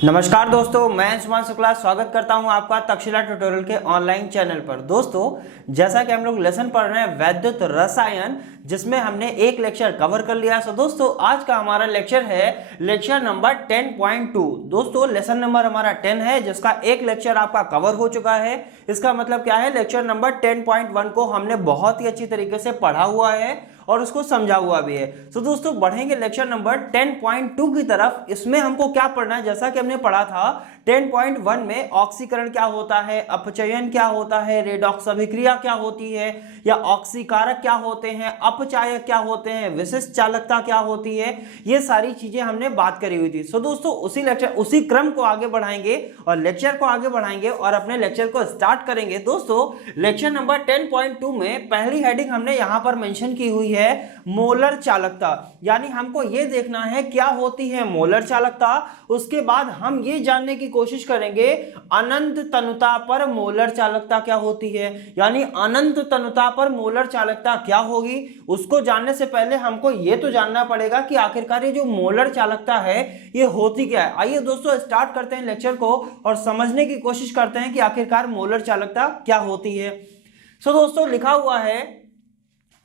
नमस्कार दोस्तों, मैं सुमान शुक्ला स्वागत करता हूं आपका तक्षशिला ट्यूटोरियल के ऑनलाइन चैनल पर। दोस्तों, जैसा कि हम लोग लेसन पढ़ रहे हैं वैद्युत रसायन, जिसमें हमने एक लेक्चर कवर कर लिया। सो दोस्तों, आज का हमारा लेक्चर है लेक्चर नंबर 10.2। दोस्तों, लेसन नंबर हमारा 10 है, जिसका एक लेक्चर आपका कवर हो चुका है। इसका मतलब क्या है, लेक्चर नंबर 10.1 को हमने बहुत ही अच्छी तरीके से पढ़ा हुआ है और उसको समझा हुआ भी है। तो दोस्तों, बढ़ेंगे लेक्चर नंबर 10.2 की तरफ। इसमें हमको क्या पढ़ना है, जैसा कि हमने पढ़ा था 10.1 में ऑक्सीकरण क्या होता है, अपचयन क्या होता है, रेडॉक्स अभिक्रिया क्या होती है, या ऑक्सीकारक क्या होते हैं, अपचायक क्या होते हैं, विशिष्ट चालकता क्या होती है, ये सारी चीजें हमने बात करी हुई थी। सो दोस्तों, उसी क्रम को आगे बढ़ाएंगे और लेक्चर को आगे बढ़ाएंगे और अपने लेक्चर को स्टार्ट करेंगे। दोस्तों, लेक्चर नंबर 10.2 में पहली हेडिंग हमने यहां पर मेंशन की हुई है मोलर चालकता, यानी हमको यह देखना है क्या होती है मोलर चालकता। उसके बाद हम ये जानने की कोशिश करेंगे अनंत तनुता पर मोलर चालकता क्या होती है, यानी अनंत तनुता पर मोलर चालकता क्या होगी। उसको जानने से पहले हमको ये तो जानना पड़ेगा कि आखिरकार ये जो मोलर चालकता है ये होती क्या है। आइए दोस्तों, स्टार्ट करते हैं लेक्चर को और समझने की कोशिश करते हैं कि आखिरकार मोलर चालकता क्या होती है। सो दोस्तों, लिखा हुआ है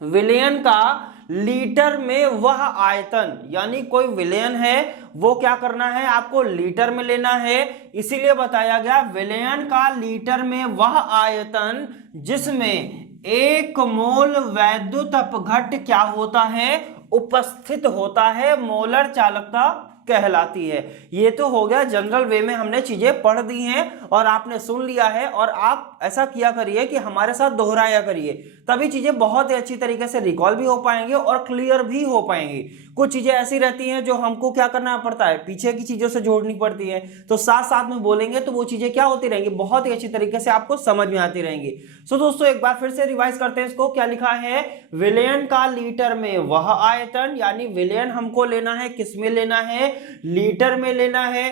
विलयन का लीटर में वह आयतन, यानी कोई विलयन है वो क्या करना है, आपको लीटर में लेना है। इसीलिए बताया गया विलयन का लीटर में वह आयतन जिसमें 1 मोल वैद्युत अपघट्ट क्या होता है, उपस्थित होता है, मोलर चालकता कहलाती है। ये तो हो गया जनरल वे में हमने चीजें पढ़ दी हैं और आपने सुन लिया है। और आप ऐसा किया करिए कि हमारे साथ दोहराया करिए, तभी चीजें बहुत ही अच्छी तरीके से रिकॉल भी हो पाएंगे और क्लियर भी हो पाएंगी। कुछ चीजें ऐसी रहती हैं जो हमको क्या करना पड़ता है, पीछे की चीजों से जोड़नी पड़ती है, तो साथ साथ में बोलेंगे तो वो चीजें क्या होती रहेंगी, बहुत ही अच्छी तरीके से आपको समझ में आती रहेंगी। सो दोस्तों, एक बार फिर से रिवाइज करते हैं इसको। क्या लिखा है, विलयन का लीटर में वह आयतन, यानी विलयन हमको लेना है, किस में लेना है, लीटर में लेना है,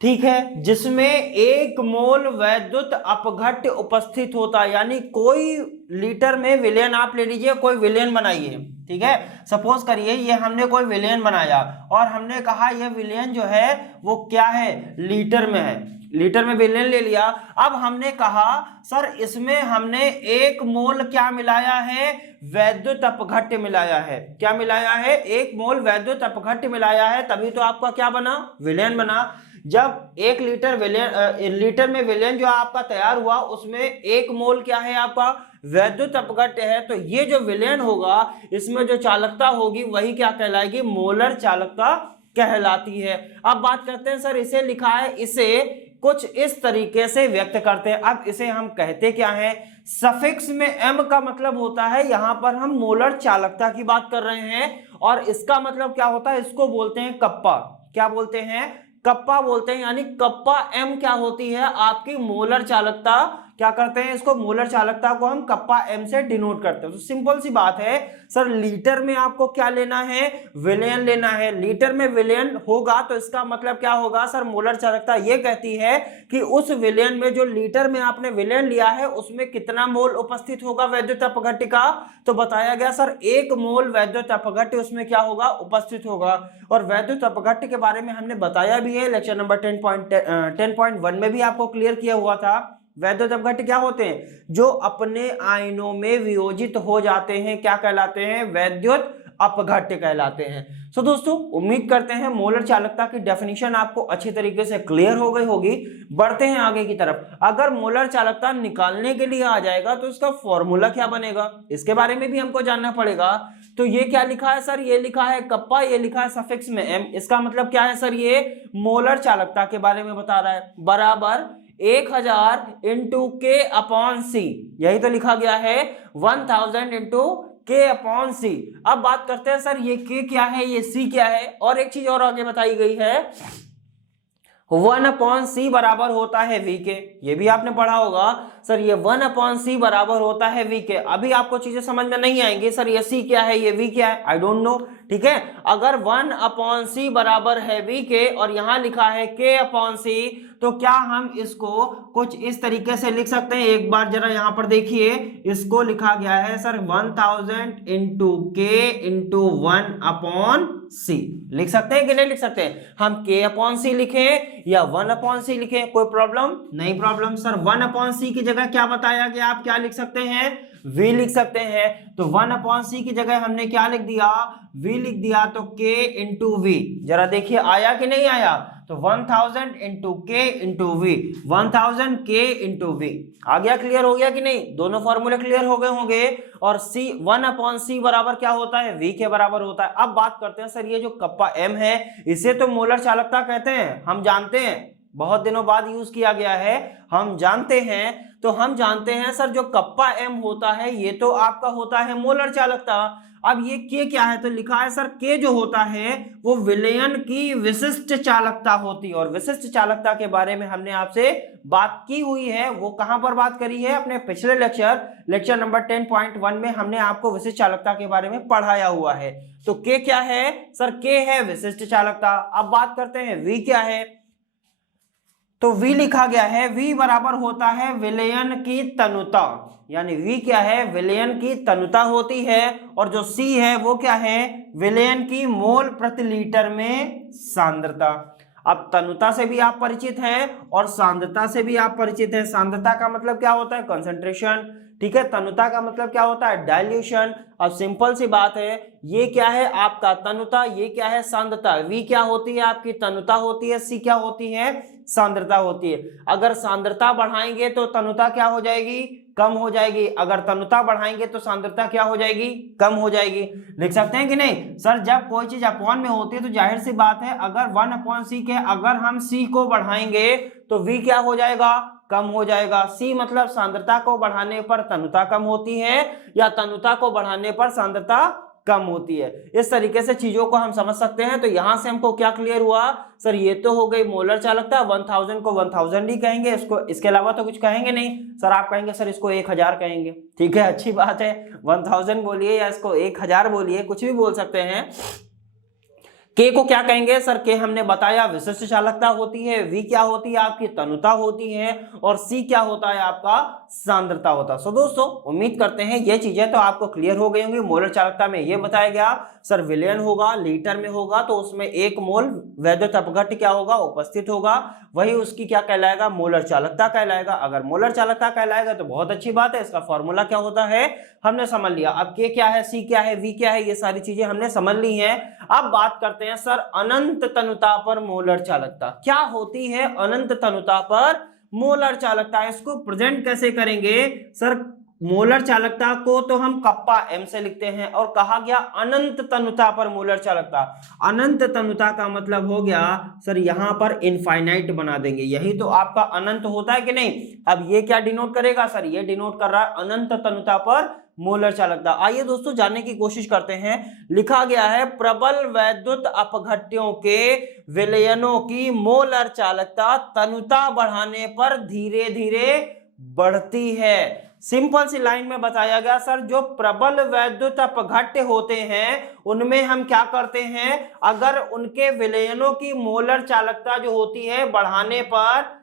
ठीक है, जिसमें 1 मोल वैद्युत अपघट्ट उपस्थित होता है। यानी कोई लीटर में विलयन आप ले लीजिए, कोई विलयन बनाइए, ठीक है। सपोज करिए ये हमने कोई विलयन बनाया और हमने कहा यह विलयन जो है वो क्या है, लीटर में है। लीटर में विलयन ले लिया। अब हमने कहा सर इसमें हमने 1 मोल क्या मिलाया है, वैद्युत अपघट्ट मिलाया है। क्या मिलाया है, 1 मोल वैद्युत अपघट्ट मिलाया है, तभी तो आपका क्या बना, विलयन बना। जब 1 लीटर विलयन, लीटर में विलयन जो आपका तैयार हुआ उसमें 1 मोल क्या है, आपका वैद्युत अपघट्ट है, तो ये जो विलयन होगा इसमें जो चालकता होगी वही क्या कहलाएगी, मोलर चालकता कहलाती है। अब बात करते हैं सर इसे लिखा है, इसे कुछ इस तरीके से व्यक्त करते हैं। अब इसे हम कहते क्या हैं, सफिक्स में m का मतलब होता है, यहां पर हम मोलर चालकता की बात कर रहे हैं और इसका मतलब क्या होता है, इसको बोलते हैं कप्पा। क्या बोलते हैं, कप्पा बोलते हैं। यानी कप्पा m क्या होती है, आपकी मोलर चालकता। क्या करते हैं, इसको मोलर चालकता को हम कप्पा m से डिनोट करते हैं। तो सिंपल सी बात है सर, लीटर में आपको क्या लेना है, विलयन लेना है। लीटर में विलयन होगा तो इसका मतलब क्या होगा सर, मोलर चालकता ये कहती है कि उस विलयन में, जो लीटर में आपने विलयन लिया है, उसमें कितना मोल उपस्थित होगा वैद्युत अपघट्ट का। तो बताया गया सर 1 मोल वैद्युत अपघट्ट उसमें क्या होगा, उपस्थित होगा। और वैद्युत अपघट्ट के बारे में हमने बताया भी है, लेक्चर नंबर 10.1 में भी आपको क्लियर किया हुआ था। वैद्युत अपघट्ट क्या होते हैं, जो अपने आयनों में वियोजित हो जाते हैं, क्या कहलाते हैं, वैद्युत अपघट्ट कहलाते हैं। सो दोस्तों, उम्मीद करते हैं मोलर चालकता की डेफिनेशन आपको अच्छी तरीके से क्लियर हो गई होगी। बढ़ते हैं आगे की तरफ। अगर मोलर चालकता निकालने के लिए आ जाएगा तो इसका फॉर्मूला क्या बनेगा, इसके बारे में भी हमको जानना पड़ेगा। तो ये क्या लिखा है सर, ये लिखा है कप्पा, ये लिखा है सफिक्स में m। इसका मतलब क्या है सर, ये मोलर चालकता के बारे में बता रहा है। बराबर 1000 इंटू के अपॉन सी, यही तो लिखा गया है, 1000 इंटू के अपॉन सी। अब बात करते हैं सर ये के क्या है, ये सी क्या है। और एक चीज और आगे बताई गई है, 1/c बराबर होता है v के। ये भी आपने पढ़ा होगा सर, ये 1/c बराबर होता है v के। अभी आपको चीजें समझ में नहीं आएंगी सर, ये c क्या है, ये v क्या है, आई डोंट नो, ठीक है। अगर 1/c बराबर है v के और यहां लिखा है k/c, तो क्या हम इसको कुछ इस तरीके से लिख सकते हैं? एक बार जरा यहां पर देखिए, इसको लिखा गया है सर 1000 इंटू के इंटू 1/c। लिख सकते हैं कि नहीं लिख सकते? हम k/c लिखें या 1/c लिखें, कोई प्रॉब्लम नहीं? Problem sir. 1/c की जगह क्या बताया गया, आप क्या लिख सकते हैं? v लिख सकते हैं। तो 1/c की जगह हमने क्या लिख दिया? v लिख दिया। तो k इंटू वी, जरा देखिए आया कि नहीं आया? तो 1000 इंटू के इंटू वी, 1000 के इंटू वी। आ गया? क्लियर हो गया कि नहीं? दोनों फॉर्मूले क्लियर हो गए होंगे। और c 1/c बराबर क्या होता है? v के बराबर होता है। अब बात करते हैं सर, ये जो कप्पा m है इसे तो मोलर चालकता कहते हैं, हम जानते हैं, बहुत दिनों बाद यूज किया गया है, हम जानते हैं। तो हम जानते हैं सर जो कप्पा m होता है ये तो आपका होता है मोलर चालकता। अब ये k क्या है? तो लिखा है सर k जो होता है वो विलयन की विशिष्ट चालकता होती है। और विशिष्ट चालकता के बारे में हमने आपसे बात की हुई है। वो कहां पर बात करी है? अपने पिछले लेक्चर नंबर 10.1 में हमने आपको विशिष्ट चालकता के बारे में पढ़ाया हुआ है। तो k क्या है सर? k है विशिष्ट चालकता। अब बात करते हैं v क्या है। तो v लिखा गया है, v बराबर होता है विलयन की तनुता, यानी v क्या है? विलयन की तनुता होती है। और जो c है वो क्या है? विलयन की मोल प्रति लीटर में सांद्रता। अब तनुता से भी आप परिचित हैं और सांद्रता से भी आप परिचित हैं। सांद्रता का मतलब क्या होता है? कंसंट्रेशन, ठीक है। तनुता का मतलब क्या होता है? डाइल्यूशन। अब सिंपल सी बात है, ये क्या है आपका तनुता, ये क्या है सांद्रता। v क्या होती है आपकी? तनुता होती है। c क्या होती है? सांद्रता होती है। अगर सांद्रता बढ़ाएंगे तो तनुता क्या हो जाएगी? कम हो जाएगी। अगर तनुता बढ़ाएंगे तो सांद्रता क्या हो जाएगी? कम हो जाएगी। लिख सकते हैं कि नहीं सर? जब कोई चीज अपॉन में होती है तो जाहिर सी बात है, अगर 1/c के अगर हम c को बढ़ाएंगे तो v क्या हो जाएगा? कम हो जाएगा। c मतलब सांद्रता को बढ़ाने पर तनुता कम होती है या तनुता को बढ़ाने पर सांद्रता कम होती है। इस तरीके से चीजों को हम समझ सकते हैं। तो यहां से हमको क्या क्लियर हुआ सर? ये तो हो गई मोलर चालकता। 1000 को 1000 ही कहेंगे इसको, इसके अलावा तो कुछ कहेंगे नहीं। सर आप कहेंगे सर इसको 1000 कहेंगे, ठीक है, अच्छी बात है। 1000 बोलिए या इसको 1000 बोलिए, कुछ भी बोल सकते हैं। के को क्या कहेंगे सर? के हमने बताया विशिष्ट चालकता होती है। v क्या होती है आपकी? तनुता होती है। और c क्या होता है आपका? सांद्रता होता है। सो दोस्तों उम्मीद करते हैं ये चीजें तो आपको क्लियर हो गई होंगी। मोलर चालकता में ये बताया गया सर विलयन होगा, लीटर में होगा तो उसमें 1 मोल वैद्युत अपघट्य क्या होगा? उपस्थित होगा, वही उसकी क्या कहलाएगा? मोलर चालकता कहलाएगा। अगर मोलर चालकता कहलाएगा तो बहुत अच्छी बात है। इसका फॉर्मूला क्या होता है हमने समझ लिया। अब के क्या है, सी क्या है, वी क्या है, ये सारी चीजें हमने समझ ली हैं। अब बात करते हैं सर अनंत तनुता पर मोलर चालकता क्या होती है? अनंत तनुता पर मोलर चालकता, इसको प्रेजेंट कैसे करेंगे सर? मोलर चालकता को तो हम कप्पा m से लिखते हैं और कहा गया अनंत तनुता पर मोलर चालकता। अनंत तनुता का मतलब हो गया सर यहां पर इनफाइनाइट बना देंगे, यही तो आपका अनंत होता है कि नहीं। अब ये क्या डिनोट करेगा सर? ये डिनोट कर रहा है अनंत तनुता पर मोलर चालकता। आइए दोस्तों जानने की कोशिश करते हैं। लिखा गया है प्रबल वैद्युत अपघट्यों के विलयनों की मोलर चालकता तनुता बढ़ाने पर धीरे धीरे बढ़ती है। सिंपल सी लाइन में बताया गया सर जो प्रबल वैद्युत अपघट्य होते हैं उनमें हम क्या करते हैं, अगर उनके विलयनों की मोलर चालकता जो होती है बढ़ाने पर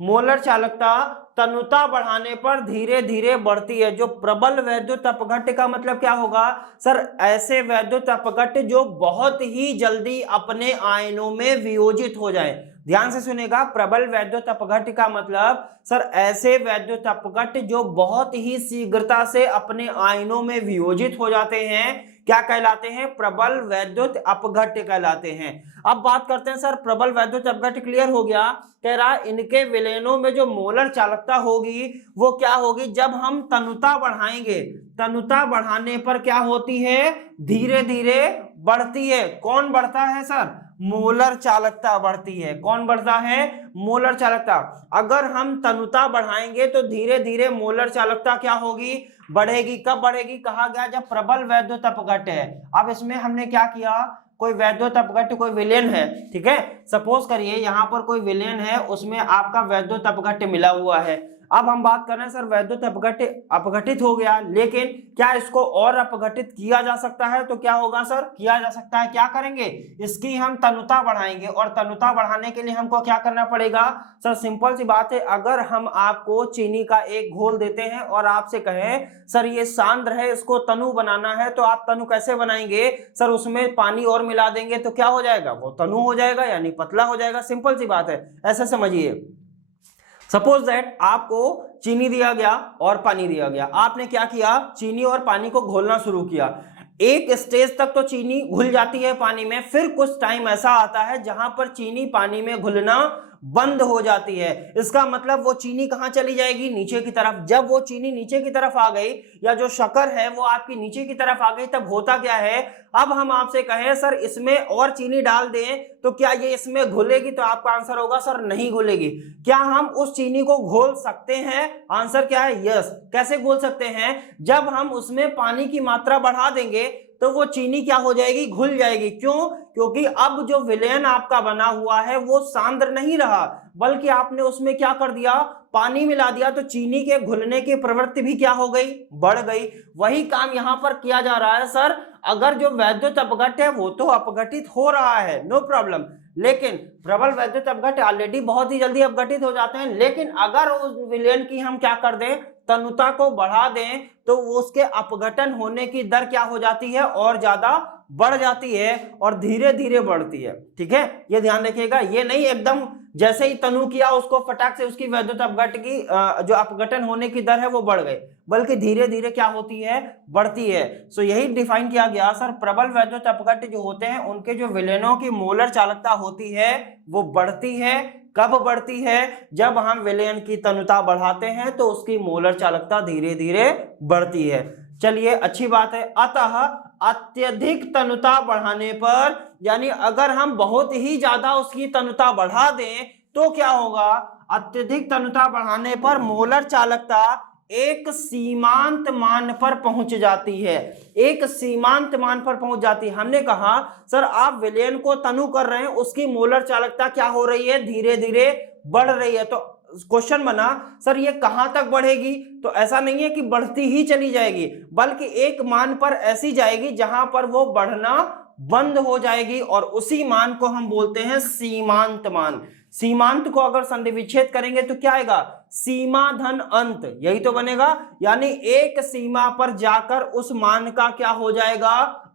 मोलर चालकता तनुता बढ़ाने पर धीरे धीरे बढ़ती है। जो प्रबल वैद्युत अपघट्य का मतलब क्या होगा सर? ऐसे वैद्युत अपघट्य जो बहुत ही जल्दी अपने आयनों में वियोजित हो जाए। ध्यान से सुनेगा, प्रबल वैद्युत अपघट्य का मतलब सर ऐसे वैद्युत अपघट्य जो बहुत ही शीघ्रता से अपने आयनों में वियोजित हो जाते हैं क्या कहलाते हैं? प्रबल वैद्युत अपघट्य कहलाते हैं। अब बात करते हैं सर प्रबल वैद्युत अपघट्य क्लियर हो गया। कह रहा इनके विलयनों में जो मोलर चालकता होगी वो क्या होगी? जब हम तनुता बढ़ाएंगे, तनुता बढ़ाने पर क्या होती है? धीरे धीरे बढ़ती है। कौन बढ़ता है सर? मोलर चालकता बढ़ती है। कौन बढ़ता है? मोलर चालकता। अगर हम तनुता बढ़ाएंगे तो धीरे धीरे मोलर चालकता क्या होगी? बढ़ेगी। कब बढ़ेगी? कहा गया जब प्रबल वैद्युत अपघट्य है। अब इसमें हमने क्या किया, कोई वैद्युत अपघट्य कोई विलयन है, ठीक है, सपोज करिए यहाँ पर कोई विलयन है उसमें आपका वैद्युत अपघट्य मिला हुआ है। अब हम बात कर रहे हैं सर वैद्युत अपघटित हो गया, लेकिन क्या इसको और अपघटित किया जा सकता है? तो क्या होगा सर, किया जा सकता है। क्या करेंगे, इसकी हम तनुता बढ़ाएंगे, और तनुता बढ़ाने के लिए हमको क्या करना पड़ेगा सर? सिंपल सी बात है, अगर हम आपको चीनी का एक घोल देते हैं और आपसे कहें सर ये सांद्र है, इसको तनु बनाना है, तो आप तनु कैसे बनाएंगे सर? उसमें पानी और मिला देंगे तो क्या हो जाएगा, वो तनु हो जाएगा, यानी पतला हो जाएगा। सिंपल सी बात है, ऐसे समझिए। सपोज दैट आपको चीनी दिया गया और पानी दिया गया, आपने क्या किया, चीनी और पानी को घोलना शुरू किया। एक स्टेज तक तो चीनी घुल जाती है पानी में, फिर कुछ टाइम ऐसा आता है जहां पर चीनी पानी में घुलना बंद हो जाती है। इसका मतलब वो चीनी कहां चली जाएगी, नीचे की तरफ। जब वो चीनी नीचे की तरफ आ गई, या जो शक्कर है वो आपकी नीचे की तरफ आ गई, तब होता क्या है, अब हम आपसे कहें सर इसमें और चीनी डाल दें तो क्या ये इसमें घुलेगी? तो आपका आंसर होगा सर नहीं घुलेगी। क्या हम उस चीनी को घोल सकते हैं? आंसर क्या है, यस। कैसे घोल सकते हैं? जब हम उसमें पानी की मात्रा बढ़ा देंगे तो वो चीनी क्या हो जाएगी, घुल जाएगी। क्यों? क्योंकि अब जो विलयन आपका बना हुआ है वो सांद्र नहीं रहा, बल्कि आपने उसमें क्या कर दिया, पानी मिला दिया, तो चीनी के घुलने की प्रवृत्ति भी क्या हो गई, बढ़ गई। वही काम यहां पर किया जा रहा है सर। अगर जो वैद्युत अपघट है वो तो अपघटित हो रहा है, नो प्रॉब्लम, लेकिन प्रबल वैद्युत अपघट ऑलरेडी बहुत ही जल्दी अपघटित हो जाते हैं। लेकिन अगर उस विलयन की हम क्या कर दें, तनुता को बढ़ा दें, तो उसके अपघटन होने की दर क्या हो जाती है, और ज्यादा बढ़ जाती है, और धीरे धीरे बढ़ती है। ठीक है, ये ध्यान रखिएगा। ये नहीं एकदम जैसे ही तनु किया उसको फटाक से उसकी वैद्युत अपघट की जो अपघटन होने की दर है वो बढ़ गई, बल्कि धीरे धीरे क्या होती है, बढ़ती है। सो यही डिफाइन किया गया सर। प्रबल वैद्युत अपघट जो होते हैं उनके जो विलयनों की मोलर चालकता होती है वो बढ़ती है। कब बढ़ती है? जब हम विलयन की तनुता बढ़ाते हैं तो उसकी मोलर चालकता धीरे धीरे बढ़ती है। चलिए, अच्छी बात है। अतः अत्यधिक तनुता बढ़ाने पर, यानी अगर हम बहुत ही ज्यादा उसकी तनुता बढ़ा दें तो क्या होगा, अत्यधिक तनुता बढ़ाने पर मोलर चालकता एक सीमांत मान पर पहुंच जाती है। एक सीमांत मान पर पहुंच जाती है। हमने कहा सर आप विलयन को तनु कर रहे हैं, उसकी मोलर चालकता क्या हो रही है, धीरे धीरे बढ़ रही है। तो क्वेश्चन बना सर ये कहां तक बढ़ेगी? तो ऐसा नहीं है कि बढ़ती ही चली जाएगी, बल्कि एक मान पर ऐसी जाएगी जहां पर वो बढ़ना बंद हो जाएगी, और उसी मान को हम बोलते हैं सीमांत मान। सीमांत को अगर संधि विच्छेद करेंगे तो क्या आएगा, सीमा धन अंत, यही तो बनेगा। यानी एक सीमा पर जाकर उस मान का क्या हो जाएगा,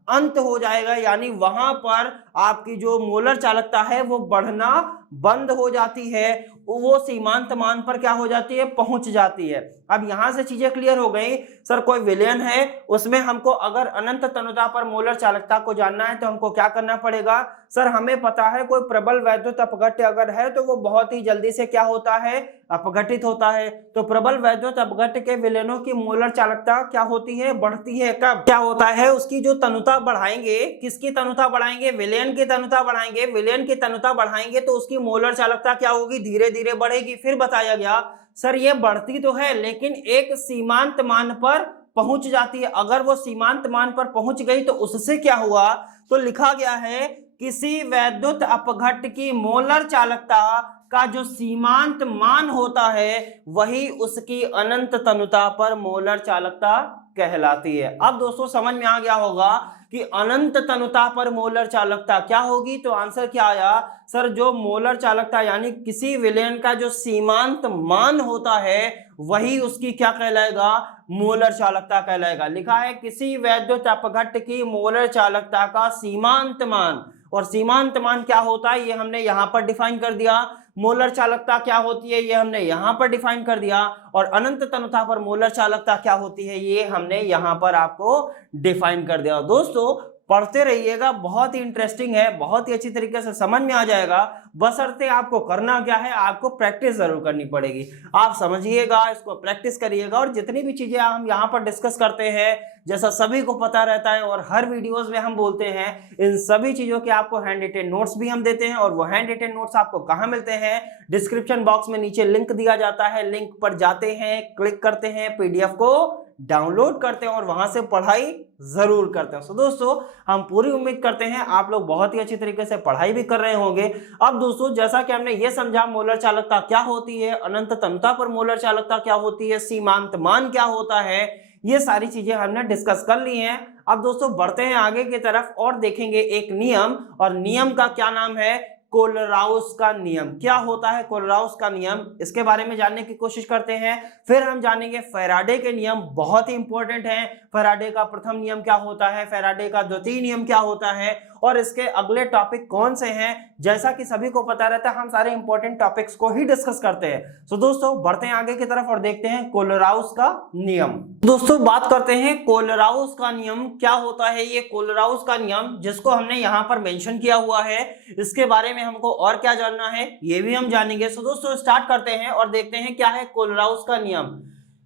अंत हो जाएगा, यानी वहां पर आपकी जो मोलर चालकता है वो बढ़ना बंद हो जाती है, वो सीमांत मान पर क्या हो जाती है, पहुंच जाती है। अब यहां से चीजें क्लियर हो गई। सर कोई विलयन है, उसमें हमको अगर अनंत तनुता पर मोलर चालकता को जानना है तो हमको क्या करना पड़ेगा? सर हमें पता है कोई प्रबल वैद्युत अपघट्य अगर है तो वो बहुत ही जल्दी से क्या होता है, अपघटित होता है। तो प्रबल वैद्युत अपघट्य के विलयनों की मोलर चालकता क्या होती है, बढ़ती है। कब क्या होता है, उसकी जो तनुता बढ़ाएंगे, किसकी तनुता बढ़ाएंगे, विलयन की तनुता बढ़ाएंगे। विलयन की तनुता बढ़ाएंगे तो उसकी मोलर चालकता क्या होगी, धीरे धीरे बढ़ेगी। फिर बताया गया सर ये बढ़ती तो है लेकिन एक सीमांत मान पर पहुंच जाती है। अगर वो सीमांत मान पर पहुंच गई तो उससे क्या हुआ, तो लिखा गया है किसी वैद्युत अपघट्य की मोलर चालकता का जो सीमांत मान होता है वही उसकी अनंत तनुता पर मोलर चालकता कहलाती है। अब दोस्तों समझ में आ गया होगा कि अनंत तनुता पर मोलर चालकता क्या होगी। तो आंसर क्या आया सर, जो मोलर चालकता यानी किसी विलयन का जो सीमांत मान होता है वही उसकी क्या कहलाएगा, मोलर चालकता कहलाएगा। लिखा है किसी वैद्युत अपघट्य की मोलर चालकता का सीमांत मान, और सीमांत मान क्या होता है ये हमने यहां पर डिफाइन कर दिया। मोलर चालकता क्या होती है ये हमने यहां पर डिफाइन कर दिया, और अनंत तनुता पर मोलर चालकता क्या होती है ये हमने यहां पर आपको डिफाइन कर दिया। दोस्तों पढ़ते रहिएगा, बहुत ही इंटरेस्टिंग है, बहुत ही अच्छी तरीके से समझ में आ जाएगा। बशर्ते आपको करना क्या है, आपको प्रैक्टिस जरूर करनी पड़ेगी। आप समझिएगा, इसको प्रैक्टिस करिएगा, और जितनी भी चीजें हम यहाँ पर डिस्कस करते हैं जैसा सभी को पता रहता है और हर वीडियोस में हम बोलते हैं, इन सभी चीजों के आपको हैंड रिटेन नोट्स भी हम देते हैं। और वो हैंड रिटेन नोट्स आपको कहाँ मिलते हैं, डिस्क्रिप्शन बॉक्स में नीचे लिंक दिया जाता है, लिंक पर जाते हैं, क्लिक करते हैं, पीडीएफ को डाउनलोड करते हैं और वहां से पढ़ाई जरूर करते हैं। तो दोस्तों हम पूरी उम्मीद करते हैं आप लोग बहुत ही अच्छी तरीके से पढ़ाई भी कर रहे होंगे। अब दोस्तों जैसा कि हमने ये समझा मोलर चालकता क्या होती है, अनंत तनुता पर मोलर चालकता क्या होती है, सीमांत मान क्या होता है, ये सारी चीजें हमने डिस्कस कर ली हैं। अब दोस्तों बढ़ते हैं आगे की तरफ और देखेंगे एक नियम, और नियम का क्या नाम है, कोलराउस का नियम। क्या होता है कोलराउस का नियम, इसके बारे में जानने की कोशिश करते हैं। फिर हम जानेंगे फैराडे के नियम, बहुत ही इंपॉर्टेंट है। फैराडे का प्रथम नियम क्या होता है, फैराडे का द्वितीय नियम क्या होता है, और इसके अगले टॉपिक कौन से हैं। जैसा कि सभी को पता रहता है हम सारे इंपॉर्टेंट टॉपिक्स को ही डिस्कस करते हैं। तो दोस्तों बढ़ते हैं आगे की तरफ और देखते हैं कोलराउस का नियम। दोस्तों बात करते हैं कोलराउस का नियम क्या होता है। ये कोलराउस का नियम जिसको हमने यहाँ पर मेंशन किया हुआ है, इसके बारे में हमको और क्या जानना है ये भी हम जानेंगे। सो दोस्तों स्टार्ट करते हैं और देखते हैं क्या है कोलराउस का नियम।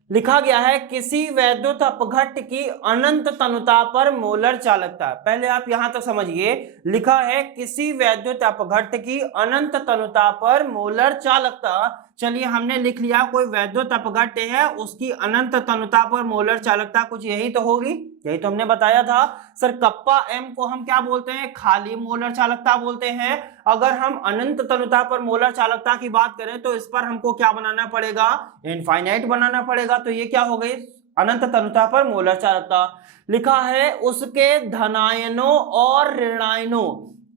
लिखा गया है किसी वैद्युत अपघट्ट की अनंत तनुता पर मोलर चालकता। पहले आप यहां तक समझिए, लिखा है किसी वैद्युत अपघट्ट की अनंत तनुता पर मोलर चालकता। चलिए हमने लिख लिया कोई वैद्युत अपघट्ट है, उसकी अनंत तनुता पर मोलर चालकता कुछ यही तो होगी, यही तो हमने बताया था। सर कप्पा एम को हम क्या बोलते हैं, खाली मोलर चालकता बोलते हैं। अगर हम अनंत तनुता पर मोलर चालकता की बात करें तो इस पर हमको क्या बनाना पड़ेगा, इनफाइनाइट बनाना पड़ेगा। तो ये क्या हो गई, अनंत तनुता पर मोलर चालकता। लिखा है उसके धनायनों और ऋणायनों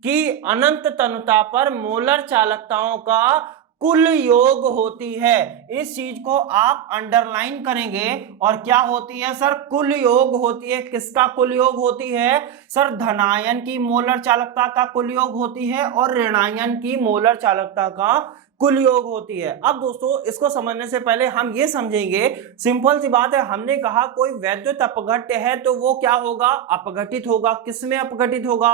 की अनंत तनुता पर मोलर चालकताओं का कुल योग होती है। इस चीज को आप अंडरलाइन करेंगे। और क्या होती है सर, कुल योग होती है। किसका कुल योग होती है सर, धनायन की मोलर चालकता का कुल योग होती है और ऋणायन की मोलर चालकता का कुल योग होती है। अब दोस्तों इसको समझने से पहले हम ये समझेंगे, सिंपल सी बात है, हमने कहा कोई वैद्युत अपघट्ट है तो वो क्या होगा, अपघटित होगा। किसमें अपघटित होगा,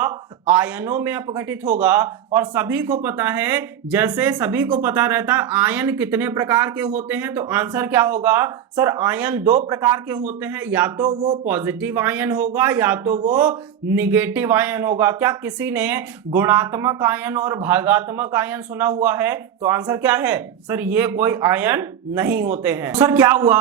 आयनों में अपघटित होगा। और सभी को पता है, जैसे सभी को पता रहता है आयन कितने प्रकार के होते हैं, तो आंसर क्या होगा सर, आयन दो प्रकार के होते हैं, या तो वो पॉजिटिव आयन होगा या तो वो निगेटिव आयन होगा। क्या किसी ने गुणात्मक आयन और भागात्मक आयन सुना हुआ है, तो आंसर क्या है सर, ये कोई आयन नहीं होते हैं। सर क्या हुआ,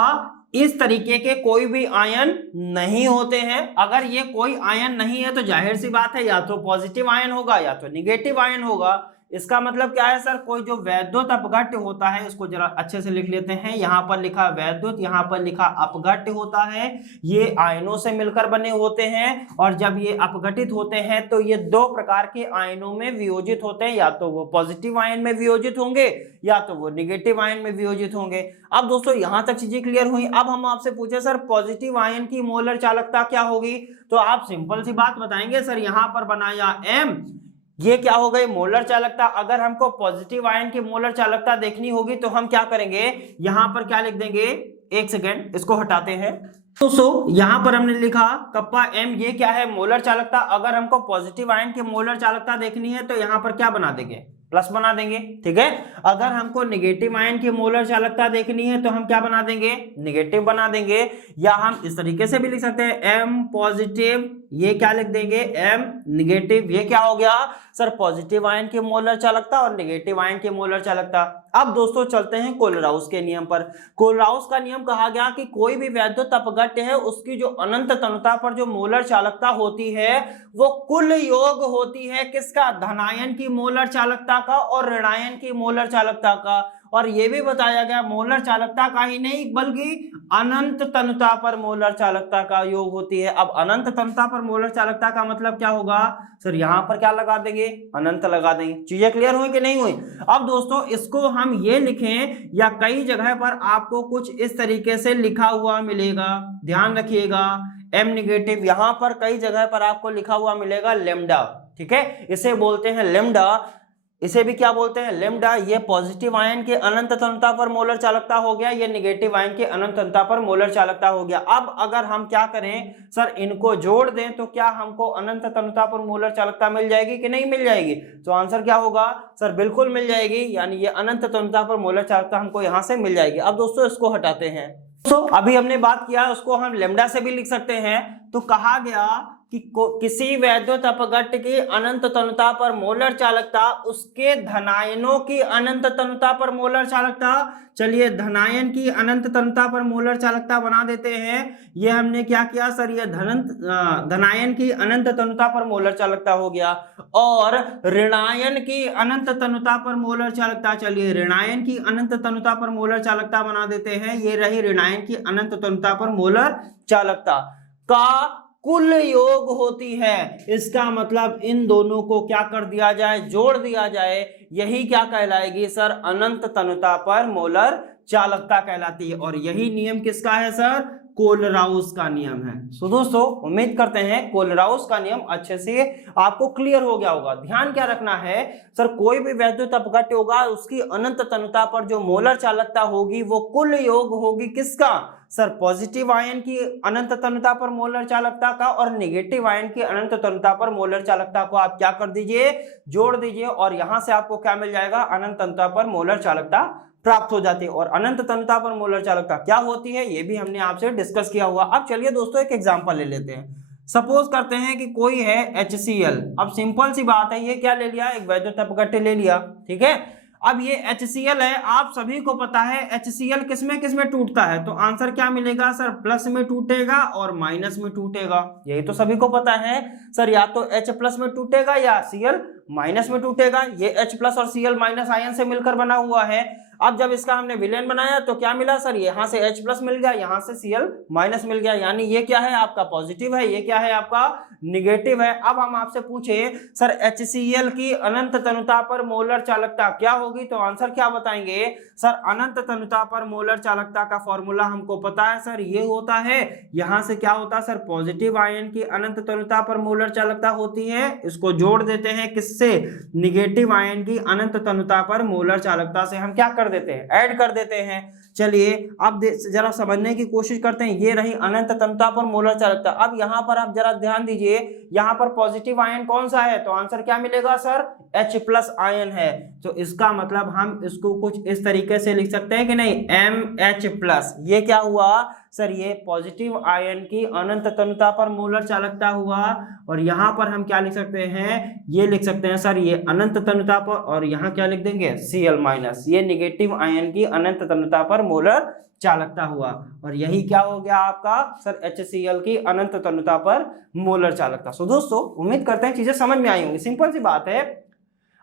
इस तरीके के कोई भी आयन नहीं होते हैं। अगर ये कोई आयन नहीं है तो जाहिर सी बात है या तो पॉजिटिव आयन होगा या तो निगेटिव आयन होगा। इसका मतलब क्या है सर, कोई जो वैद्युत अपघट्ट होता है, इसको जरा अच्छे से लिख लेते हैं। यहाँ पर लिखा वैद्युत, यहाँ पर लिखा अपघट्ट होता है। ये आयनों से मिलकर बने होते हैं, और जब ये अपघटित होते हैं तो ये दो प्रकार के आयनों में वियोजित होते हैं, या तो वो पॉजिटिव आयन में वियोजित होंगे या तो वो निगेटिव आयन में वियोजित होंगे। अब दोस्तों यहां तक चीजें क्लियर हुई। अब हम आपसे पूछे सर पॉजिटिव आयन की मोलर चालकता क्या होगी, तो आप सिंपल सी बात बताएंगे सर, यहां पर बनाया M, ये क्या हो गई मोलर चालकता। अगर हमको पॉजिटिव आयन की मोलर चालकता देखनी होगी तो हम क्या करेंगे, यहां पर क्या लिख देंगे, एक सेकेंड इसको हटाते हैं। दोस्तों यहां पर हमने लिखा कप्पा M, ये क्या है मोलर चालकता। अगर हमको पॉजिटिव आयन की मोलर चालकता देखनी है तो यहां पर क्या बना देंगे, प्लस बना देंगे, ठीक है। अगर हमको नेगेटिव आयन की मोलर चालकता देखनी है तो हम क्या बना देंगे, नेगेटिव बना देंगे। या हम इस तरीके से भी लिख सकते हैं M पॉजिटिव, ये क्या लिख देंगे M नेगेटिव। ये क्या हो गया सर, पॉजिटिव आयन की मोलर चालकता और नेगेटिव आयन की मोलर चालकता। अब दोस्तों चलते हैं कोलराउस के नियम पर। कोलराउस का नियम कहा गया कि कोई भी वैद्युत अपघट्ट है, उसकी जो अनंत तनुता पर जो मोलर चालकता होती है वो कुल योग होती है किसका, धनायन की मोलर चालकता का और ऋणायन की मोलर चालकता का। और ये भी बताया गया मोलर चालकता का ही नहीं बल्कि अनंत तनुता पर मोलर चालकता का योग होती है। अब अनंत तनुता पर मोलर चालकता का मतलब क्या होगा सर, यहां पर क्या लगा देंगे, अनंत लगा देंगे। चीजें क्लियर हुई कि नहीं हुई। अब दोस्तों इसको हम ये लिखें या कई जगह पर आपको कुछ इस तरीके से लिखा हुआ मिलेगा, ध्यान रखिएगा। M नेगेटिव, यहां पर कई जगह पर आपको लिखा हुआ मिलेगा लेमडा, ठीक है, इसे बोलते हैं लेमडा। इसे भी क्या बोलते हैं, लेमडा। ये पॉजिटिव आयन के अनंत तनुता पर मोलर चालकता हो गया, ये नेगेटिव आयन के अनंत तनुता पर मोलर चालकता हो गया। अब अगर हम क्या करें सर, इनको जोड़ दें तो क्या हमको अनंत तनुता पर मोलर चालकता मिल जाएगी कि नहीं मिल जाएगी, तो आंसर क्या होगा सर, बिल्कुल मिल जाएगी। यानी ये अनंत तनुता पर मोलर चालकता हमको यहां से मिल जाएगी। अब दोस्तों इसको हटाते हैं। तो अभी हमने बात किया, उसको हम लेमडा से भी लिख सकते हैं। तो कहा गया कि किसी वैद्युत अपघट्य की अनंत तनुता पर मोलर चालकता उसके धनायनों की अनंत तनुता पर मोलर चालकता। चलिए धनायन की अनंत तनुता पर मोलर चालकता बना देते हैं। ये हमने क्या किया सर, ये धनायन की अनंत तनुता पर मोलर चालकता हो गया। और ऋणायन की अनंत तनुता पर मोलर चालकता, चलिए ऋणायन की अनंत तनुता पर मोलर चालकता बना देते हैं। ये रही ऋणायन की अनंत तनुता पर मोलर चालकता का कुल योग होती है। इसका मतलब इन दोनों को क्या कर दिया जाए, जोड़ दिया जाए। यही क्या कहलाएगी सर, अनंत तनुता पर मोलर चालकता कहलाती है। और यही नियम किसका है सर, कोलराउस का नियम है। सो दोस्तों उम्मीद करते हैं कोलराउस का नियम अच्छे से आपको क्लियर हो गया होगा। ध्यान क्या रखना है सर, कोई भी वैद्युत अपघट्य होगा उसकी अनंत तनुता पर जो मोलर चालकता होगी वो कुल योग होगी किसका सर, पॉजिटिव आयन की अनंत तनुता पर मोलर चालकता का और नेगेटिव आयन की अनंत तनुता पर मोलर चालकता को आप क्या कर दीजिए, जोड़ दीजिए। और यहां से आपको क्या मिल जाएगा, अनंत तनुता पर मोलर चालकता प्राप्त हो जाती है। और अनंत तनुता पर मोलर चालकता क्या होती है ये भी हमने आपसे डिस्कस किया हुआ। अब चलिए दोस्तों एक एग्जांपल ले लेते हैं। सपोज करते हैं कि कोई है HCl। अब सिंपल सी बात है, ये क्या ले लिया, एक वैद्युत अपघट्य ले लिया, ठीक है। अब ये HCl है, आप सभी को पता है HCl किसमें टूटता है, तो आंसर क्या मिलेगा सर, प्लस में टूटेगा और माइनस में टूटेगा। यही तो सभी को पता है सर, या तो H प्लस में टूटेगा या Cl माइनस में टूटेगा। ये H प्लस और Cl माइनस आयन से मिलकर बना हुआ है। अब जब इसका हमने विलयन बनाया तो क्या मिला सर, यहाँ से H प्लस मिल गया, यहाँ से Cl माइनस मिल गया, यानी ये क्या है आपका पॉजिटिव है, ये क्या है आपका निगेटिव है। अब हम आपसे पूछे सर HCl की अनंत तनुता पर मोलर चालकता क्या होगी, तो आंसर क्या बताएंगे सर, अनंत तनुता पर मोलर चालकता का फॉर्मूला हमको पता है सर, ये होता है, यहाँ से क्या होता है सर, पॉजिटिव आयन की अनंत तनुता पर मोलर चालकता होती है, इसको जोड़ देते हैं किससे, निगेटिव आयन की अनंत तनुता पर मोलर चालकता से हम क्या कर देते हैं, ऐड कर देते हैं। चलिए अब जरा समझने की कोशिश करते हैं। ये रही अनंत तनुता पर मोलर चालकता। अब यहां पर आप जरा ध्यान दीजिए, यहां पर पॉजिटिव आयन कौन सा है, तो आंसर क्या मिलेगा सर, H प्लस आयन है। तो इसका मतलब हम इसको कुछ इस तरीके से लिख सकते हैं कि नहीं, MH प्लस। ये क्या हुआ सर, ये पॉजिटिव आयन की अनंत तनुता पर मोलर चालकता हुआ। और यहां पर हम क्या लिख सकते हैं, ये लिख सकते हैं सर, ये अनंत तनुता पर, और यहां क्या लिख देंगे Cl माइनस, ये निगेटिव आयन की अनंत तनुता पर मोलर चालकता हुआ। और यही क्या हो गया आपका सर, HCl की अनंत तनुता पर मोलर चालकता। सो दोस्तों उम्मीद करते हैं चीजें समझ में आई होंगी। सिंपल सी बात है,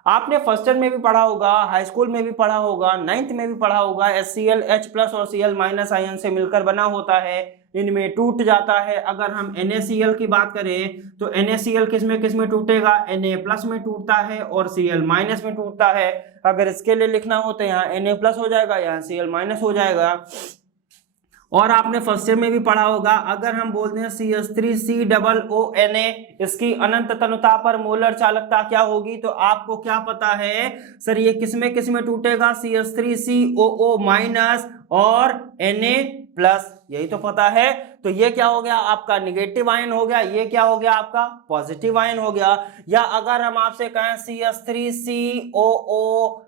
आपने फर्स्ट ईयर में भी पढ़ा होगा, हाई स्कूल में भी पढ़ा होगा, 9th में भी पढ़ा होगा, HCl H प्लस और Cl माइनस आयन से मिलकर बना होता है, इनमें टूट जाता है। अगर हम NaCl की बात करें तो NaCl किसमें टूटेगा, Na प्लस में टूटता है और Cl माइनस में टूटता है। अगर इसके लिए लिखना हो तो यहाँ Na प्लस हो जाएगा, यहाँ Cl माइनस हो जाएगा। और आपने फर्स्ट ईयर में भी पढ़ा होगा, अगर हम बोलते हैं CH3COONA, इसकी अनंत तनुता पर मोलर चालकता क्या होगी, तो आपको क्या पता है सर, ये किसमें टूटेगा, CH3COO माइनस और Na प्लस, यही तो पता है। तो ये क्या हो गया आपका निगेटिव आयन हो गया, ये क्या हो गया आपका पॉजिटिव आयन हो गया। या अगर हम आपसे कहें CH3COOH,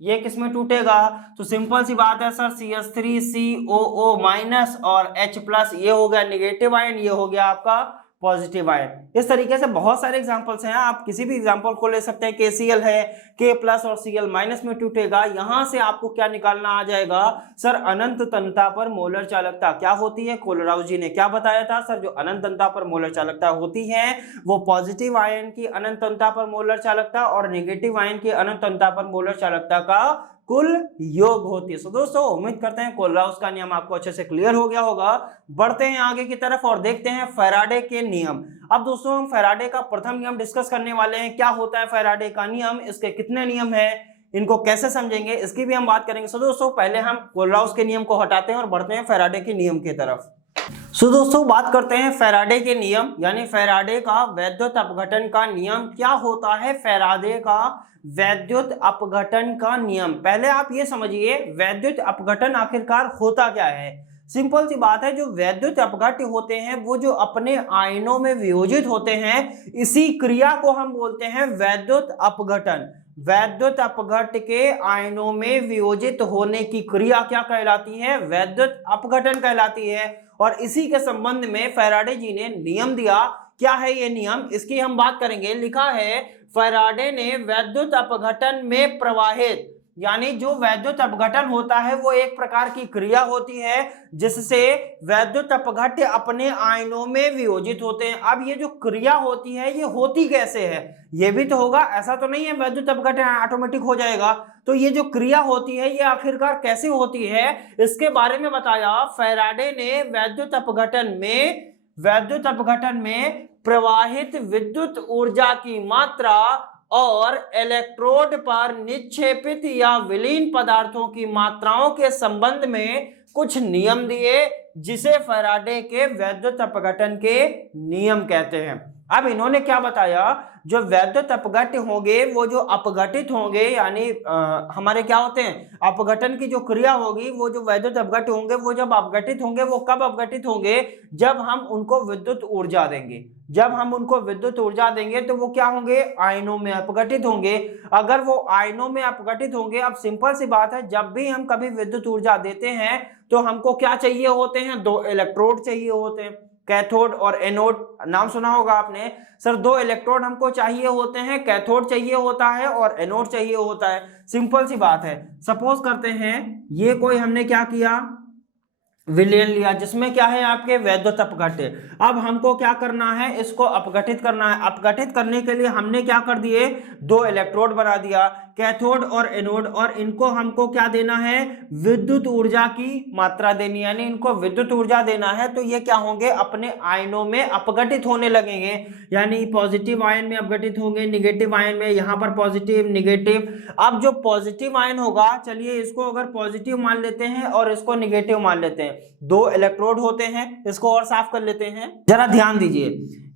ये किसमें टूटेगा, तो सिंपल सी बात है सर, CH3COO माइनस और H प्लस, ये हो गया निगेटिव आयन, ये हो गया आपका पॉजिटिव आयन। इस तरीके से बहुत सारे एग्जांपल्स हैं, आप किसी भी एग्जांपल को ले सकते हैं। KCl है, K प्लस और Cl माइनस में टूटेगा। यहां से आपको क्या निकालना आ जाएगा सर, अनंत तनुता पर मोलर चालकता क्या होती है। कोलराउस जी ने क्या बताया था सर, जो अनंत तनुता पर मोलर चालकता होती है वो पॉजिटिव आयन की अनंत तनुता पर मोलर चालकता और नेगेटिव आयन की अनंत तनुता पर मोलर चालकता का कुल योग होती है। सो दोस्तों उम्मीद करते हैं कोलराउस का नियम आपको अच्छे से क्लियर हो गया होगा। बढ़ते हैं आगे की तरफ और देखते हैं फैराडे के नियम। अब दोस्तों हम फैराडे का प्रथम नियम डिस्कस करने वाले हैं। क्या होता है फैराडे का नियम, इसके कितने नियम हैं, इनको कैसे समझेंगे, इसकी भी हम बात करेंगे। सो दोस्तों पहले हम कोलराउस के नियम को हटाते हैं और बढ़ते हैं फैराडे के नियम की तरफ। सो दोस्तों बात करते हैं फैराडे के नियम, यानी फैराडे का वैद्युत अपघटन का नियम। क्या होता है फैराडे का वैद्युत अपघटन का नियम। पहले आप ये समझिए वैद्युत अपघटन आखिरकार होता क्या है। सिंपल सी बात है, जो वैद्युत अपघट्य होते हैं वो जो अपने आयनों में वियोजित होते हैं, इसी क्रिया को हम बोलते हैं वैद्युत अपघटन। वैद्युत अपघट्य के आयनों में वियोजित होने की क्रिया क्या कहलाती है, वैद्युत अपघटन कहलाती है। और इसी के संबंध में फैराडे जी ने नियम दिया क्या है ये नियम, इसकी हम बात करेंगे। लिखा है फैराडे ने वैद्युत अपघटन में प्रवाहित, यानी जो वैद्युत अपघटन होता है वो एक प्रकार की क्रिया होती है जिससे वैद्युत अपघट्य अपने आयनों में वियोजित होते हैं। अब ये जो क्रिया होती है ये होती कैसे है, ये भी तो होगा, ऐसा तो नहीं है वैद्युत अपघट्य ऑटोमेटिक हो जाएगा। तो ये जो क्रिया होती है ये आखिरकार कैसे होती है, इसके बारे में बताया। फैराडे ने वैद्युत अपघटन में प्रवाहित विद्युत ऊर्जा की मात्रा और इलेक्ट्रोड पर निक्षेपित या विलीन पदार्थों की मात्राओं के संबंध में कुछ नियम दिए, जिसे फैराडे के वैद्युत अपघटन के नियम कहते हैं। अब इन्होंने क्या बताया, जो वैद्युत अपघट्य होंगे वो जो अपघटित होंगे, यानी हमारे क्या होते हैं अपघटन की जो क्रिया होगी, वो जो वैद्युत अपघट्य होंगे वो जब अपघटित होंगे, वो कब अपघटित होंगे, जब हम उनको विद्युत ऊर्जा देंगे। जब हम उनको विद्युत ऊर्जा देंगे तो वो क्या होंगे, आयनों में अपघटित होंगे। अगर वो आयनों में अपघटित होंगे, अब सिंपल सी बात है, जब भी हम कभी विद्युत ऊर्जा देते हैं तो हमको क्या चाहिए होते हैं, दो इलेक्ट्रोड चाहिए होते हैं, कैथोड और एनोड। नाम सुना होगा आपने, सर दो इलेक्ट्रोड हमको चाहिए होते हैं, कैथोड चाहिए होता है और एनोड चाहिए होता है। सिंपल सी बात है। सपोज करते हैं ये कोई हमने क्या किया, विलयन लिया, जिसमें क्या है आपके वैद्युत अपघट्य। अब हमको क्या करना है, इसको अपघटित करना है। अपघटित करने के लिए हमने क्या कर दिए, दो इलेक्ट्रोड बना दिया, कैथोड और एनोड, और इनको हमको क्या देना है, विद्युत ऊर्जा की मात्रा देनी, यानी इनको विद्युत ऊर्जा देना है। तो ये क्या होंगे, अपने आयनों में अपघटित होने लगेंगे, यानी पॉजिटिव आयन में अपघटित होंगे, निगेटिव आयन में, यहाँ पर पॉजिटिव निगेटिव। अब जो पॉजिटिव आयन होगा, चलिए इसको अगर पॉजिटिव मान लेते हैं और इसको निगेटिव मान लेते हैं, दो इलेक्ट्रोड होते हैं, इसको और साफ कर लेते हैं। जरा ध्यान दीजिए,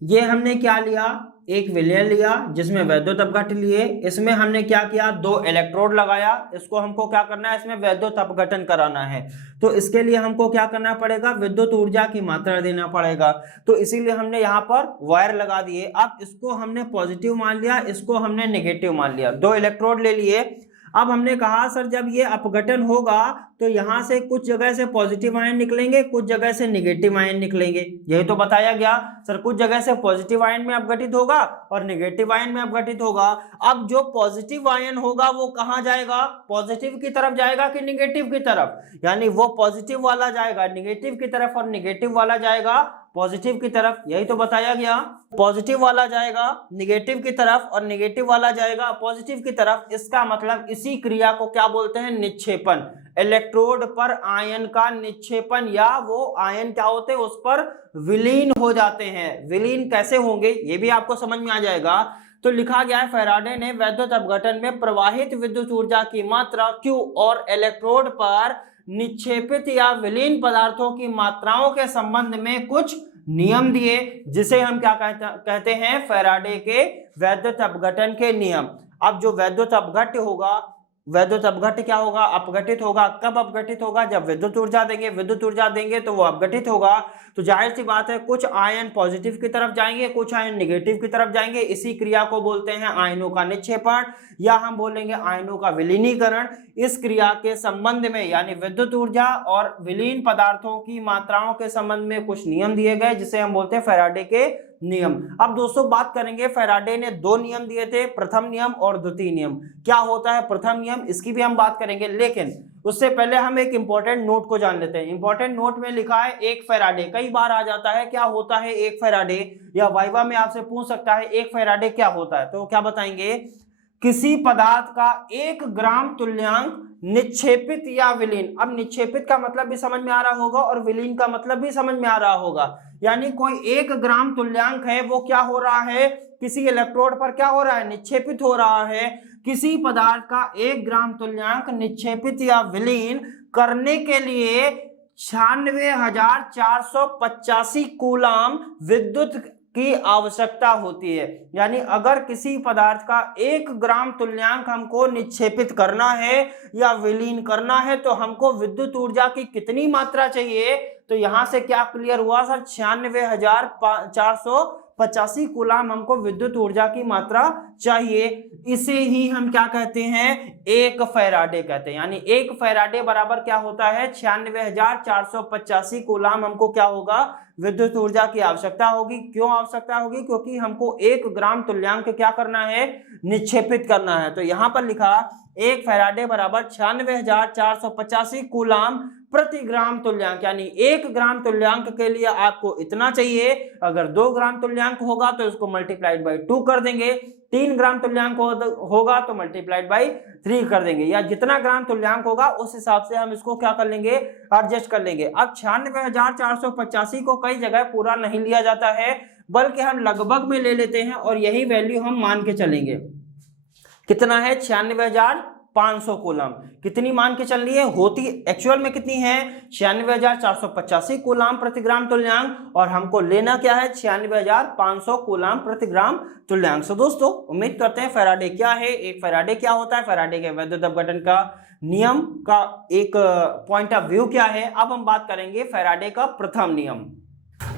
ये हमने क्या लिया, एक विलयन लिया जिसमें वैद्युत अपघट्य लिए, इसमें हमने क्या किया, दो इलेक्ट्रोड लगाया, इसको हमको क्या करना है, इसमें वैद्युत अपघटन कराना है। तो इसके लिए हमको क्या करना पड़ेगा, विद्युत ऊर्जा की मात्रा देना पड़ेगा। तो इसीलिए हमने यहाँ पर वायर लगा दिए। अब इसको हमने पॉजिटिव मान लिया, इसको हमने नेगेटिव मान लिया, दो इलेक्ट्रोड ले लिए। अब हमने कहा सर जब ये अपघटन होगा तो यहाँ से कुछ जगह से पॉजिटिव आयन निकलेंगे, कुछ जगह से नेगेटिव आयन निकलेंगे, यही तो बताया गया। सर कुछ जगह से पॉजिटिव आयन में अपघटित होगा और नेगेटिव आयन में अपघटित होगा। अब जो पॉजिटिव आयन होगा वो कहाँ जाएगा, पॉजिटिव की तरफ जाएगा कि निगेटिव की तरफ, यानी वो पॉजिटिव वाला जाएगा निगेटिव की तरफ और निगेटिव वाला जाएगा पॉजिटिव की तरफ, यही तो बताया गया। पॉजिटिव वाला जाएगा निगेटिव की तरफ और निगेटिव वाला जाएगा पॉजिटिव की तरफ। इसका मतलब इसी क्रिया को क्या बोलते हैं, निक्षेपण। इलेक्ट्रोड पर आयन का निक्षेपण, या वो आयन क्या होते हैं उस पर विलीन हो जाते हैं। विलीन कैसे होंगे ये भी आपको समझ में आ जाएगा। तो लिखा गया है फैराडे ने वैद्युत अपघटन में प्रवाहित विद्युत ऊर्जा की मात्रा Q और इलेक्ट्रोड पर निक्षेपित या विलीन पदार्थों की मात्राओं के संबंध में कुछ नियम दिए, जिसे हम क्या कहते हैं, फैराडे के वैद्युत अपघटन के नियम। अब जो वैद्युत अपघट्य होगा, वैद्युत अपघट्य क्या होगा, अपघटित होगा। कब अपघटित होगा, जब विद्युत ऊर्जा देंगे, विद्युत ऊर्जा देंगे तो वो अपघटित होगा। तो जाहिर सी बात है कुछ आयन पॉजिटिव की तरफ जाएंगे, कुछ आयन नेगेटिव की तरफ जाएंगे। इसी क्रिया को बोलते हैं आयनों का निक्षेपण, या हम बोलेंगे आयनों का विलीनीकरण। इस क्रिया के संबंध में, यानी विद्युत ऊर्जा और विलीन पदार्थों की मात्राओं के संबंध में कुछ नियम दिए गए, जिसे हम बोलते हैं फैराडे के नियम। अब दोस्तों बात करेंगे, फैराडे ने दो नियम दिए थे, प्रथम नियम और द्वितीय नियम। क्या होता है प्रथम नियम, इसकी भी हम बात करेंगे, लेकिन उससे पहले हम एक इंपॉर्टेंट नोट को जान लेते हैं। इंपॉर्टेंट नोट में लिखा है एक फैराडे, कई बार आ जाता है क्या होता है एक फैराडे, या वाइवा में आपसे पूछ सकता है एक फैराडे क्या होता है। तो क्या बताएंगे, किसी पदार्थ का 1 ग्राम तुल्यांक निक्षेपित या विलीन। अब निक्षेपित का मतलब भी समझ में आ रहा होगा और विलीन का मतलब भी समझ में आ रहा होगा, यानी कोई 1 ग्राम तुल्यांक है वो क्या हो रहा है, किसी इलेक्ट्रोड पर क्या हो रहा है, निक्षेपित हो रहा है। किसी पदार्थ का 1 ग्राम तुल्यांक निक्षेपित या विलीन करने के लिए 96,485 कूलाम विद्युत की आवश्यकता होती है। यानी अगर किसी पदार्थ का 1 ग्राम तुल्यांक हमको निक्षेपित करना है या विलीन करना है तो हमको विद्युत ऊर्जा की कितनी मात्रा चाहिए। तो यहां से क्या क्लियर हुआ सर, 96,485 85 कूलाम हमको विद्युत ऊर्जा की मात्रा चाहिए। इसे ही हम क्या कहते हैं, 1 फैराडे कहते हैं। यानी 1 फैराडे बराबर क्या होता है, 96,485 कूलाम हमको क्या होगा, विद्युत ऊर्जा की आवश्यकता होगी। क्यों आवश्यकता होगी, क्योंकि हमको 1 ग्राम तुल्यांक क्या करना है, निक्षेपित करना है। तो यहां पर लिखा 1 फैराडे बराबर 96,485 कूलाम प्रति ग्राम तुल्यांक, यानी 1 ग्राम तुल्यांक के लिए आपको इतना चाहिए। अगर 2 ग्राम तुल्यांक होगा तो इसको मल्टीप्लाइड बाई 2 कर देंगे, 3 ग्राम तुल्यांक होगा तो मल्टीप्लाइड बाई 3 कर देंगे, या जितना ग्राम तुल्यांक होगा उस हिसाब से हम इसको क्या कर लेंगे, एडजस्ट कर लेंगे। अब 96,485 को कई जगह पूरा नहीं लिया जाता है, बल्कि हम लगभग में ले लेते हैं और यही वैल्यू हम मान के चलेंगे। कितना है, 96,500 कूलाम। कितनी मान के चल रही है, होती एक्चुअल में कितनी है, 96,485 कूलाम प्रति ग्राम तुल्यांक, और हमको लेना क्या है, 96,500 कूलाम प्रति ग्राम तुल्यांक। सो दोस्तों उम्मीद करते हैं फैराडे क्या है, एक फैराडे क्या होता है, फैराडे के वैद्युत अपघटन का नियम का एक पॉइंट ऑफ व्यू क्या है। अब हम बात करेंगे फैराडे का प्रथम नियम।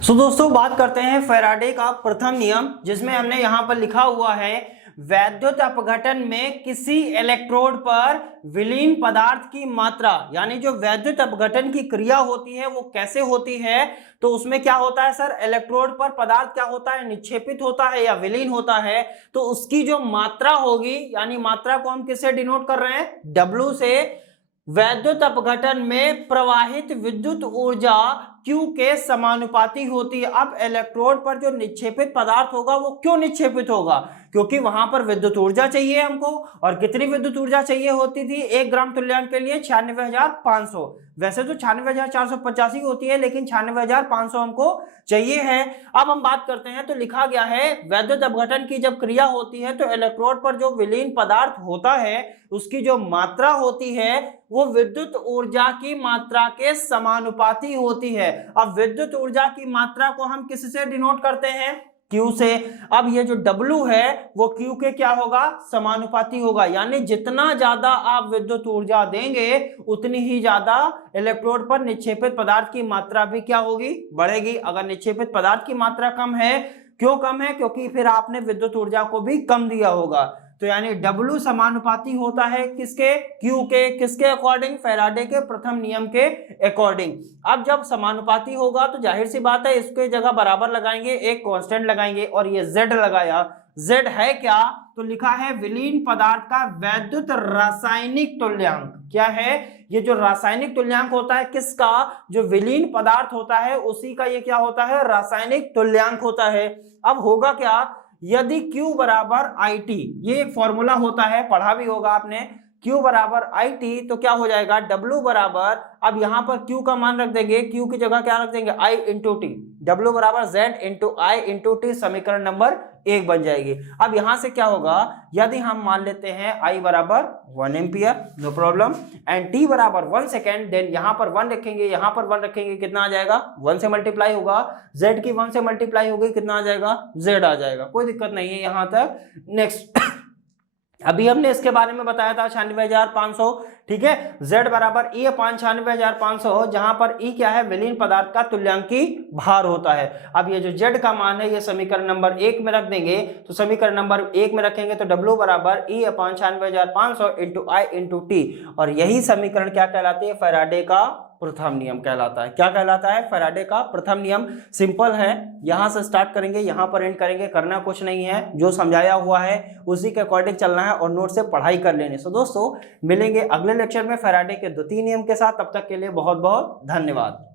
सो दोस्तों बात करते हैं फैराडे का प्रथम नियम, जिसमें हमने यहां पर लिखा हुआ है, वैद्युत अपघटन में किसी इलेक्ट्रोड पर विलीन पदार्थ की मात्रा, यानी जो वैद्युत अपघटन की क्रिया होती है वो कैसे होती है, तो उसमें क्या होता है सर, इलेक्ट्रोड पर पदार्थ क्या होता है, निक्षेपित होता है या विलीन होता है। तो उसकी जो मात्रा होगी, यानी मात्रा को हम किससे डिनोट कर रहे हैं, W से। वैद्युत अपघटन में प्रवाहित विद्युत ऊर्जा Q के समानुपाती होती है। अब इलेक्ट्रोड पर जो निक्षेपित पदार्थ होगा वो क्यों निक्षेपित होगा, क्योंकि वहां पर विद्युत ऊर्जा चाहिए हमको, और कितनी विद्युत ऊर्जा चाहिए होती थी 1 ग्राम तुल्यांक के लिए, 96,500। वैसे तो 96,485 होती है, लेकिन 96,500 हमको चाहिए है। अब हम बात करते हैं, तो लिखा गया है वैद्युत अपघटन की जब क्रिया होती है तो इलेक्ट्रोड पर जो विलीन पदार्थ होता है उसकी जो मात्रा होती है वो विद्युत ऊर्जा की मात्रा के समानुपाती होती है। अब विद्युत ऊर्जा की मात्रा को हम किससे डिनोट करते हैं, Q से। अब ये जो W है वो Q के क्या होगा, समानुपाती होगा, यानी जितना ज्यादा आप विद्युत ऊर्जा देंगे उतनी ही ज्यादा इलेक्ट्रोड पर निक्षेपित पदार्थ की मात्रा भी क्या होगी, बढ़ेगी। अगर निक्षेपित पदार्थ की मात्रा कम है, क्यों कम है, क्योंकि फिर आपने विद्युत ऊर्जा को भी कम दिया होगा। तो यानी W समानुपाती होता है किसके, Q के। किसके अकॉर्डिंग, फैराडे के प्रथम नियम के अकॉर्डिंग। अब जब समानुपाती होगा तो जाहिर सी बात है इसके जगह बराबर लगाएंगे, एक कांस्टेंट लगाएंगे, और ये Z लगाया। Z है क्या, तो लिखा है विलीन पदार्थ का वैद्युत रासायनिक तुल्यांक। क्या है, ये जो रासायनिक तुल्यांक होता है किसका, जो विलीन पदार्थ होता है उसी का ये क्या होता है, रासायनिक तुल्यांक होता है। अब होगा क्या, यदि Q बराबर IT, ये एक फॉर्मूला होता है, पढ़ा भी होगा आपने, Q बराबर IT, तो क्या हो जाएगा, W बराबर, अब यहां पर Q का मान रख देंगे, Q की जगह क्या रख देंगे, I इंटू टी, W बराबर Z into I into T, समीकरण नंबर 1 बन जाएगी। अब यहां से क्या होगा, यदि हम मान लेते हैं I बराबर 1 ampere, no problem, and T बराबर 1 सेकेंड, देन यहां पर 1 रखेंगे, यहां पर 1 रखेंगे, कितना आ जाएगा, 1 से मल्टीप्लाई होगा, Z की 1 से मल्टीप्लाई होगी, कितना आ जाएगा, Z आ जाएगा, कोई दिक्कत नहीं है यहां तक। नेक्स्ट अभी हमने इसके बारे में बताया था 96,500, ठीक है। Z बराबर E अपान 96,500, जहां पर E क्या है, विलीन पदार्थ का तुल्यांकी भार होता है। अब ये जो Z का मान है ये समीकरण नंबर 1 में रख देंगे, तो समीकरण नंबर 1 में रखेंगे तो W बराबर E upon 96,500 into I into T, और यही समीकरण क्या कहलाती है, फैराडे का प्रथम नियम कहलाता है। क्या कहलाता है, फैराडे का प्रथम नियम। सिंपल है, यहां से स्टार्ट करेंगे, यहां पर एंड करेंगे, करना कुछ नहीं है, जो समझाया हुआ है उसी के अकॉर्डिंग चलना है और नोट से पढ़ाई कर लेनी। सो दोस्तों मिलेंगे अगले लेक्चर में फैराडे के द्वितीय नियम के साथ, तब तक के लिए बहुत बहुत धन्यवाद।